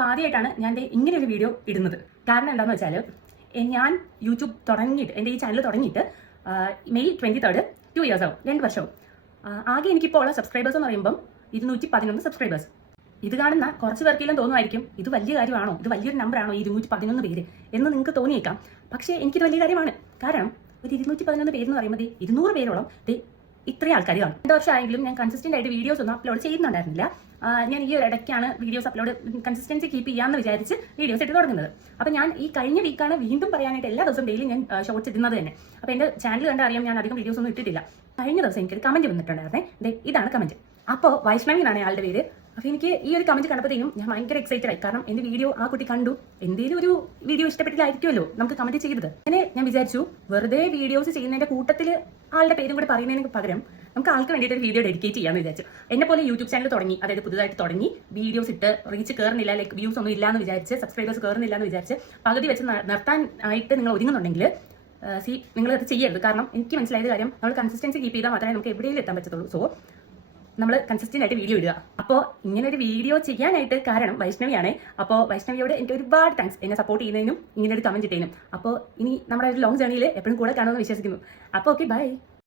അപ്പോൾ ആദ്യമായിട്ടാണ് ഞാൻ ഇങ്ങനെ ഒരു വീഡിയോ ഇടുന്നത്. കാരണം എന്താണെന്ന് വെച്ചാൽ ഞാൻ യൂട്യൂബ് തുടങ്ങിയിട്ട് എൻ്റെ ഈ ചാനൽ തുടങ്ങിയിട്ട് മെയ് 23 2 years ആവും, 2 വർഷവും. ആകെ എനിക്കിപ്പോൾ ഉള്ള സബ്സ്ക്രൈബേഴ്സ് എന്ന് പറയുമ്പം 211 സബ്സ്ക്രൈബേഴ്സ്. ഇത് കാണുന്ന കുറച്ച് പേർക്കെല്ലാം തോന്നുമായിരിക്കും ഇത് വലിയ കാര്യമാണോ, ഇത് വലിയൊരു നമ്പറാണോ 211 പേര് എന്ന് നിങ്ങൾക്ക് തോന്നിയേക്കാം. പക്ഷേ എനിക്കിത് വലിയ കാര്യമാണ്. കാരണം ഒരു 211 പേരെന്ന് പറയുമ്പോൾ 200 പേരോളം ഇത്രയും ആൾക്കാർ കാണും. 2 വർഷമായെങ്കിലും ഞാൻ കൺസിസ്റ്റന്റ് ആയിട്ട് വീഡിയോസ് ഒന്നും അപ്ലോഡ് ചെയ്യുന്നുണ്ടായിരുന്നില്ല. ഞാൻ ഈ ഒരു ഇടയ്ക്കാണ് വീഡിയോസ് അപ്ലോഡ് കൺസിസ്റ്റൻസി കീപ്പ് ചെയ്യാമെന്ന് വിചാരിച്ച് വീഡിയോസ് ഇട്ട് തുടങ്ങുന്നത്. അപ്പോൾ ഞാൻ ഈ കഴിഞ്ഞ വീക്കാണ് വീണ്ടും പറയാനായിട്ട് എല്ലാ ദിവസവും ഡെയിലി ഞാൻ ഷോർട്സ് ഇടുന്നത് തന്നെ. അപ്പോൾ എൻ്റെ ചാനൽ കണ്ടാൽ അറിയാം ഞാൻ അധികം വീഡിയോസ് ഒന്നും ഇട്ടിട്ടില്ല. കഴിഞ്ഞ ദിവസം എനിക്കൊരു കമന്റ് വന്നിട്ടുണ്ടായിരുന്നേ. ഇതാണ് കമന്റ്. അപ്പോൾ വൈഷ്ണവി എന്നാണ് ആളുടെ പേര്. അപ്പോൾ എനിക്ക് ഈ ഒരു കമന്റ് കണ്ടപ്പോഴത്തേക്കും ഞാൻ ഭയങ്കര എക്സൈറ്റഡ് ആയി. കാരണം എൻ്റെ വീഡിയോ ആ കുട്ടി കണ്ടു, എന്തെങ്കിലും ഒരു വീഡിയോ ഇഷ്ടപ്പെട്ടില്ലായിരിക്കുമല്ലോ നമുക്ക് കമന്റ് ചെയ്തത്. അങ്ങനെ ഞാൻ വിചാരിച്ചു വെറുതെ വീഡിയോസ് ചെയ്യുന്നതിന്റെ കൂട്ടത്തിൽ ആളുടെ പേരും കൂടെ പറയുന്നതിന് പകരം നമുക്ക് ആൾക്ക് വേണ്ടിയിട്ട് ഒരു വീഡിയോ ഡെഡിക്കേറ്റ് ചെയ്യാമെന്ന് വിചാരിച്ചു. എന്നെ പോലെ യൂട്യൂബ് ചാനൽ തുടങ്ങി, അതായത് പുതുതായിട്ട് തുടങ്ങി വീഡിയോസ് ഇട്ട് റീച്ച് കയറുന്നില്ല, ലൈക്ക് വ്യൂസ് ഒന്നും ഇല്ലാന്ന് വിചാരിച്ച്, സബ്സ്ക്രൈബേഴ്സ് കയറുന്നില്ല എന്ന് വിചാരിച്ച് പകുതി വെച്ച് നിർത്താൻ ആയിട്ട് നിങ്ങൾ ഒരുങ്ങുന്നുണ്ടെങ്കിൽ നിങ്ങൾ അത് ചെയ്യരുത്. കാരണം എനിക്ക് മനസ്സിലായത് കാര്യം നമ്മൾ കൺസിസ്റ്റൻസി കീപ്പ് ചെയ്താൽ മാത്രമേ നമുക്ക് എവിടെയും എത്താൻ പറ്റത്തുള്ളൂ. സോ നമ്മൾ കൺസിസ്റ്റന്റ് ആയിട്ട് വീഡിയോ ഇടുക. അപ്പോൾ ഇങ്ങനെ ഒരു വീഡിയോ ചെയ്യാനായിട്ട് കാരണം വൈഷ്ണവിയാണ്. അപ്പോൾ വൈഷ്ണവിയോട് എനിക്ക് ഒരുപാട് താങ്ക്സ്, എന്നെ സപ്പോർട്ട് ചെയ്യുന്നതിനും ഇങ്ങനെ ഒരു കമന്റ് ഇട്ടതിനും. അപ്പോൾ ഇനി നമ്മുടെ ഒരു ലോങ് ജേർണിയിൽ എപ്പോഴും കൂടെ കാണുമെന്ന് വിശ്വസിക്കുന്നു. അപ്പോൾ ഓക്കെ, ബൈ.